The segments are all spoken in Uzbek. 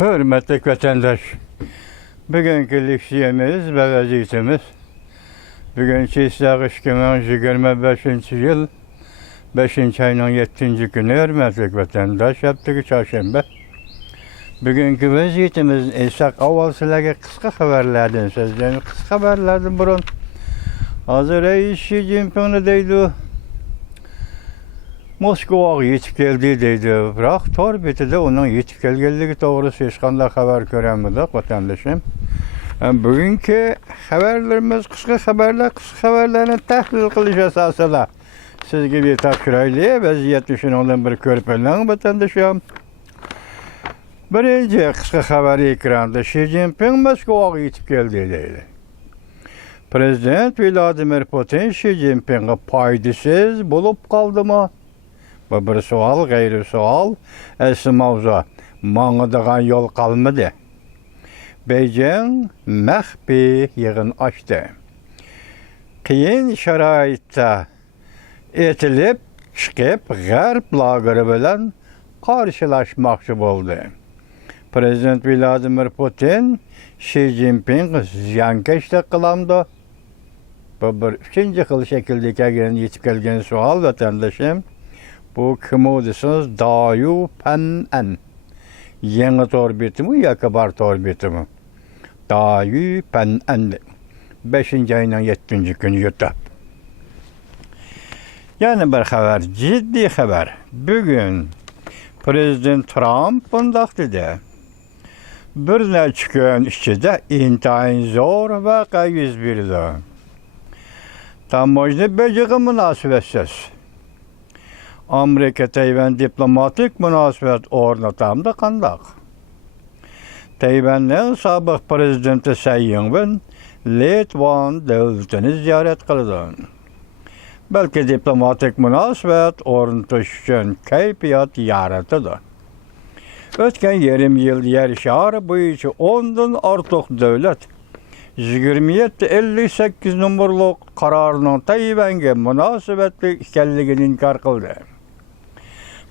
Hürmetli vatandaş, bugünkü leksiyemiz ve vazifemiz, bugünkü İslah 2025 yıl 5. ayının 7. günü hürmetli vatandaş, yaptığı çarşamba. Bugünkü vazifemiz İslah avvalsılarga kısa haberlerden sözlerini, kısa haberlerden burun. Hazır Reis Xi Jinping'ni deydi, Moskvaga yetip geldi deydi. Biroq tor betida onun yetip kelganligi to'g'risida hech qanday xabar ko'ramidik vatandaşım. Bugünkü haberlerimiz kısa haberlarni tahlil qilish asosida sizga bir topshiraylik. Vaziyatni shundan bir ko'rib oling vatandaşım. Birinci kısa haber ekranda Xi Jinping Moskvaga yetip geldi deydi. Prezident Vladimir Putin Xi Jinping'e faydasız bulup kaldı mı? Bu bir sual, gayri sual. Asıl mavzu mağdığan yol kalmadı. Beijing mahfi yığın açtı. Kıyın şaraitte etilip çıkıp Garp lageri bilen karşılaşmakçı oldu. Prezident Vladimir Putin Xi Jinping ziyankeşlik kılamdı. Bu bir üçüncü kıl şekilde yetip gelgen sual vatandaşım. Bu kim olursanız Dayu Pen'en. Yeni torbeti mi, yakabar torbeti mi? Dayu Pen'en. 5. ayının 7. günü YouTube. Yani bir haber, ciddi haber. Bugün Prezident Trump bundak dedi. Bir ne çıkan işçide intihayın zor vaka yüz birdi. Tamojni böceği münasebetsiz. Amerika-Tayvan diplomatik münasebet ornatamda kandak. Tayvan'ın sabık prezidenti Tsai Ing-wen Litvan devletini ziyaret kıldı. Belki diplomatik münasebet ornatış için keyfiyat yaratıdı. Ötken 20 yıl yer şahı boyunca 10'dan artık devlet 27-58 numaralı kararının Tayvan'a münasebetli ikenligini inkar kıldı.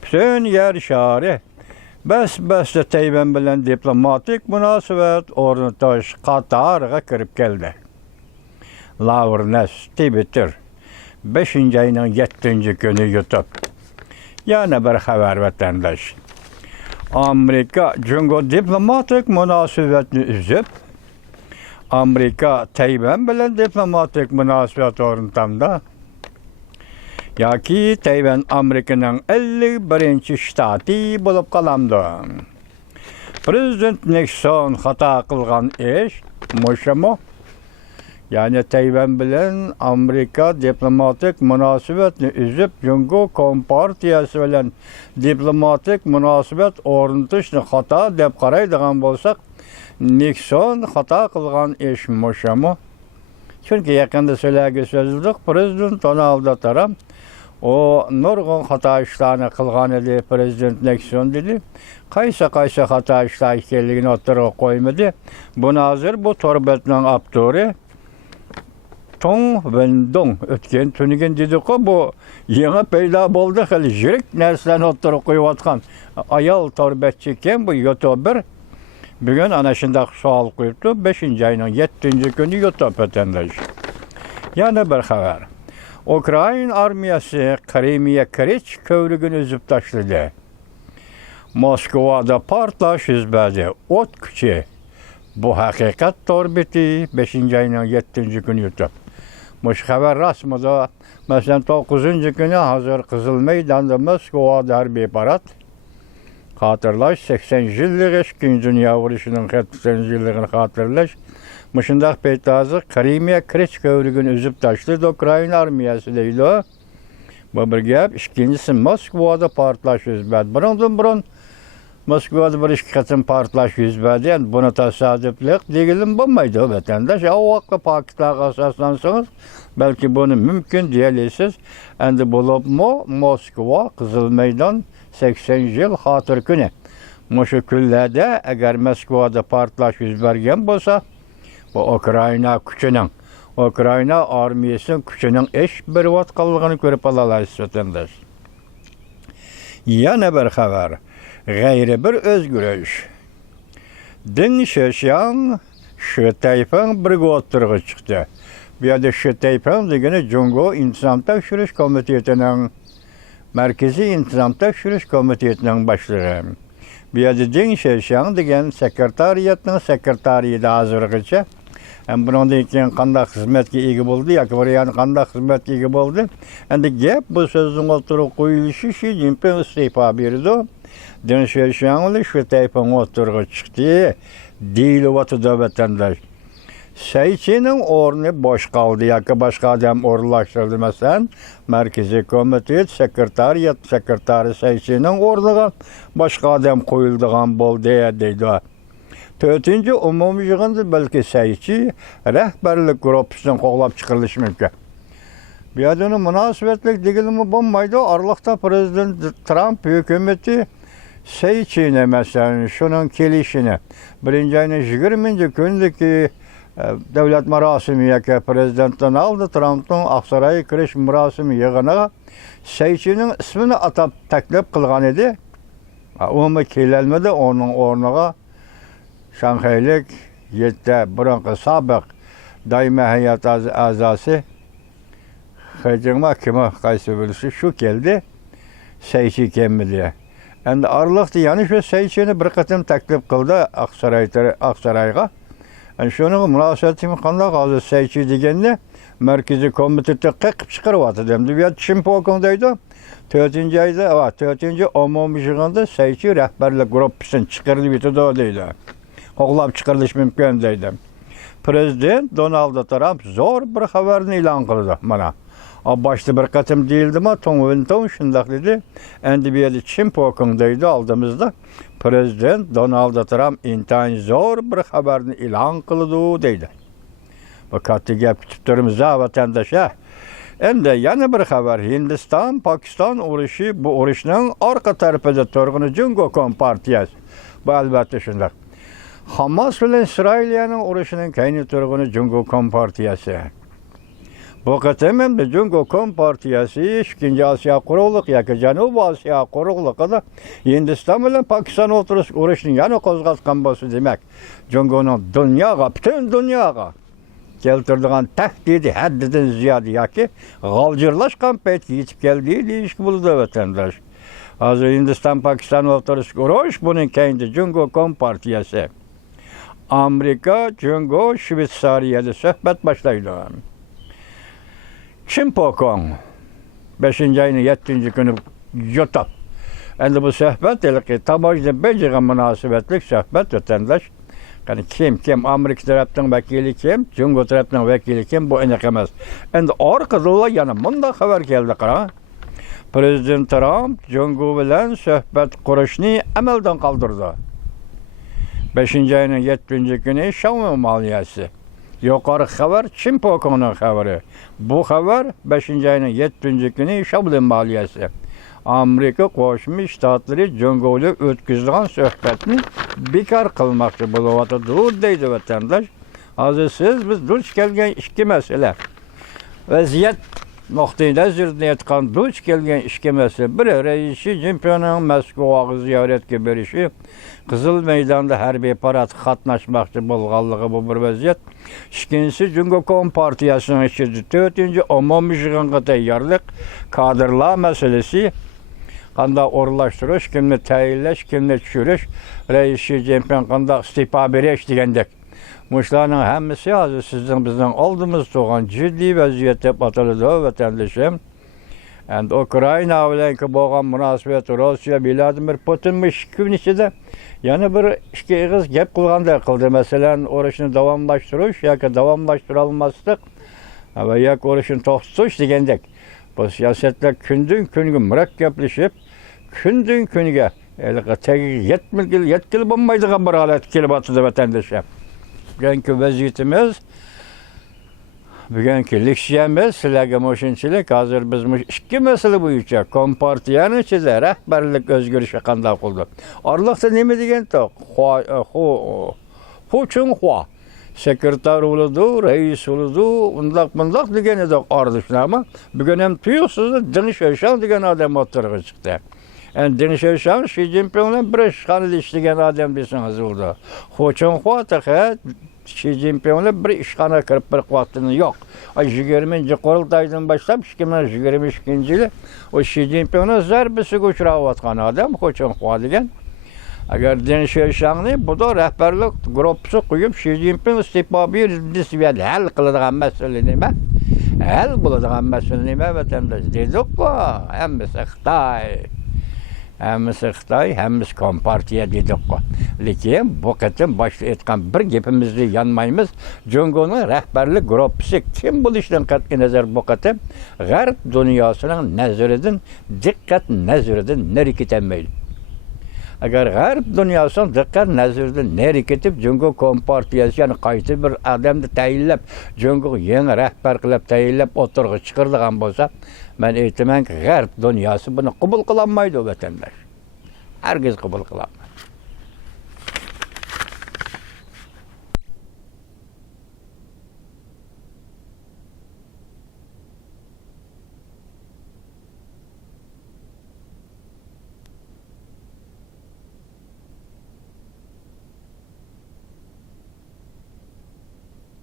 Bütün yer şahı bes Tayvan bilen diplomatik münasebet ornatış Katar'a kirip geldi. Lavr Twitter 5. ayının 7. günü YouTube. Yani bir haber vatandaş. Amerika Cungo diplomatik münasebetini üzüp Amerika Tayvan bilen diplomatik münasebet ornatamda yoki Tayvan Amerika'nın 51. ştati bulup kalamdı. Prezident Nixon hata kılgan iş muşamu. Yani Tayvan bilen Amerika diplomatik münasebetini üzüp Cungo Kompartiyası bilen diplomatik münasebet ornatışını hata dep qaraydigan bolsak, Nixon hata kılgan iş muşamu. Çünkü yakında söylerge sözlük Prezident onu aldataram. O nurgun hata işlerini kılgan edi Prezident Nixon dedi. Kaysa hata işleri ikenligini oturuğa koymadı. Bunu hazır bu torbetinin aptörü Tong Wendong ötken tünügen dedik o bu yeni peyda boldu hali jirik nerslerini oturuğa koyuvatkan ayal torbetçi ken bu YouTuber bugün anaşında sual koyuptu 5. ayının 7. günü YouTube vatandaş. Yani bir haber. Ukrayna armiyası Krimiya Kriç kövrügünü üzüp taşladı. Moskova'da partlaş yüzbedi. Ot küçü. Bu hakikat torbeti 5. ayının 7. günü YouTube. Muş haber rasmıda mesela 9. günü hazır Kızıl Meydan'da Moskova'da harbi parat. Hatırlaş 80 yıllık 2. Dünya Vuruşu'nun 80 yıllığını hatırlaş. Mışındak peytazı Krimiya Kriç kövrügünü üzüp taşladı Ukrayna armiyası değil o. Bu bir gap. İkincisi Moskova'da partlaş yüzbedi. Burun Moskova'da bir iki katın partlaş yüzbedi. Yani bunu tesadüflük değilim bulmaydı vatandaş. O vakti Pakistan'a asaslansanız belki bunu mümkün değilsiz. Endi bulup mu Moskova Kızıl Meydan 80 yıl hatır günü. Muşu küllerde eğer Moskova'da partlaş yüz bergen bolsa bu Ukrayna küçünün, Ukrayna armiyasının küçünün eş bir vat kalığını görüp alalar vatandaş. Yana bir haber, gayri bir özgürlüş. Deng Xiaoxiang Shi Taiping birga o'tirg'i chiqdi. Bu yerda Shi Taiping degani Jungo intizom tekshirish komitetining Markaziy intizom tekshirish komitetining boshlig'i. Bu yerda Deng Xiaoxiang degan sekretariatning sekretariyada hozirgacha bundan keyin qanday xizmatga ega bo'ldi yoki yana qanday xizmatga ega bo'ldi. Endi gap bu so'zning o'tirib qo'yilishi Shi Jinping iste'fo berdi. Deng Xiaoxiang Shi Taiping o'tirg'i chiqdi. Deyilyapti vatandaş. Saychining o'rni bosh qoldi yoki boshqa odam o'rinlashtirildi. Masalan, Markaziy komitet sekretari Saychining o'rniga boshqa odam qo'yildigan bo'ldi deydi. 4-chi umumiy yig'inda balki Saychi rahbarlik guruhidan qo'g'lab chiqarilishi mumkin. Bu yerda munosabatlik degilimi bo'lmaydi. Oraliqda prezident Trump hukumati Saychini masalan şunun kelishini 1-ayning 20-kundagi davlat marosimi yoki prezident Donald Trumpning Oqsaroyga kirish marosimi yig'iniga Saychining ismini atab taklif qilgan edi. Umi kelolmadi, onun o'rniga Shanxaylik 7 burunqi sobiq doimiy hay'at a'zosi Xijingma kimi qaysi birisi shu keldi. Saychi kelmadi. Endi Oraliqda yana shu Saychini bir qatim taklif qildi Oqsaroyga. Shuning munosabati qanday hozir Saychi deganni Markaziy komitetda qiqib chiqaryapti. Endi bu yerda Chimpokong deydi. 4-chi umumiy yig'inda Saychi rahbarlik guruhidan chiqarilib yetadi deydi. Qo'g'lab chiqarilishi mumkin deydi. Prezident Donald Trump zo'r bir xabarni e'lon qildi. Mana başta bir qatim deyildimi, Tongwinton shundoq dedi. Endi bu yerda Chimpokong deydi oldimizda. Prezident Donald Trump intayin zo'r bir xabarni e'lon qildi deydi. Bu katta gap kutib turibmiz vatandoshlar. Endi yana bir xabar. Hindiston Pokiston urushi, bu urushning orqa tarafida turgan Jungo kompartiyasi. Bu albatta shundoq. Hamas bilan Isroilning urushining kayni turgan Jungo kompartiyasi. Bu qatam ham Jungo kompartiyasi 2-Osiyo quruqliq yoki Janubiy Osiyo quruqligida Hindiston bilan Pokiston urushini yana qo'zg'atgan bo'lsa demak, Jungoning dunyoga, butun dunyoga keltirdigan tahdidi haddidan ziyod yoki g'aljirlashgan paytga yetib keldi deyishga bo'ladi vatandosh. Hozir Hindiston Pokiston o'rtasidagi urush buning kayni Jungo kompartiyasi. Amerika Jungo Shveysariyada suhbat boshlaydi. Chimpokong 5-ayning 7-kuni yo'tab. Endi bu suhbat tomojda bejiga munosabatli suhbat vatandosh. Qani kim Amerika tarafining vakili kim, Jungo tarafining vakili kim bu aniq emas. Endi orqada yana bunday xabar keldi qara. Prezident Trump Jungo bilan suhbat qurishni amaldan qoldirdi. 5-ayning 7-kuni Xiaomi moliyasi. Yuqori xabar Chimpokongning xabari. Bu xabar 5-ayning 7-kuni Xiaomi moliyasi. Amerika Qo'shma Shtatlari Jungo'da o'tkazilgan suhbatni bekor qilmoqchi bo'lyapti deydi vatandosh. Hozir biz duch kelgan ikki masala. Vaziyat nuqtai nazaridan aytgan duch kelgan ikki masala. Biri Rais Jinpingning Moskvaga ziyoratga berishi, Qizil maydonda harbiy parad qatnashmoqchi bo'lganligi bu bir vaziyat. Ikkinchisi Jungo kompartiyasining ichida 4-chi umumiy yig'inga tayyorlik, kadrlar masalasi, qanday o'rinlashtirish, kimni tayinlash, kimni tushirish, Rais Jinping qanday iste'fo berish degandek. Mushlarning hammasi hozir bizning oldimizda turgan jiddiy vaziyat deb ataladi vatandoshim. Endi Ukraina bilan bo'lgan munosabat Rossiya Vladimir Putin 2 kun ichida yana bir ikki ig'iz gap qilganda qildi. Masalan, urushni davomlashtirish yoki davomlashtira olmaslik va yoki urushni to'xtatish degandek. Bu siyosatlar kundan kunga murakkablashib, kundan kunga 70 yil bo'lmaydigan bir holat kelyapti vatandoshlar. Bugungi vaziyatimiz, bugungi leksiyamiz sizlarga mo'shinchilik. Hozir biz ikki masala bo'yicha kompartiyaning ichida rahbarlik o'zgarishi qanday qildi. Oraliqda nima deganda? Xu sekretar bo'ladi, rais bo'ladi, undaq degan edi oralishnoma. Bugun ham tuyuqsiz Deng Xiaoxiang degan odam o'tirg'i chiqdi. Yani Deng Xiaoping, Xi Jinping'le bir işğanı işleyen adam desiniz oldu. Xoçunxua tıqı Xi Jinping'le bir işğana kirip bir vaktini yok. O 20. Qurultaydan başlap 2022 yılı o Xi Jinping'in zarbisi uçrayotgan adam Xoçunxua degan. Agar Deng Xiaoping'ni bu da rehberlik gruppasi qo'yib Xi Jinping istifa bir hal qiladigan masala nima? Hal bo'ladigan masala nima vatandosh dedik-ku, hammasi Xitoy. Hammasi Xitoy, hammasi Kompartiya dedik-ku. Lekin bu qatim boshda aytgan bir gapimizni yanmaymiz. Jungoning rahbarlik gruppasi kim bo'lishidan qat'iy nazar bu qatim G'arb dunyosining nazaridan, diqqat nazaridan nari ketolmaydi. Agar G'arb dunyosining diqqat nazaridan nari ketib, Jungo Kompartiyasi yani qayta bir odamni tayinlab, Jungo yangi rahbar qilib tayinlab o'tirg'i chiqaradigan bo'lsa, men aytamanki, G'arb dunyosi buni qabul qilolmaydi vatandosh. Hargiz qabul qilolmaydi.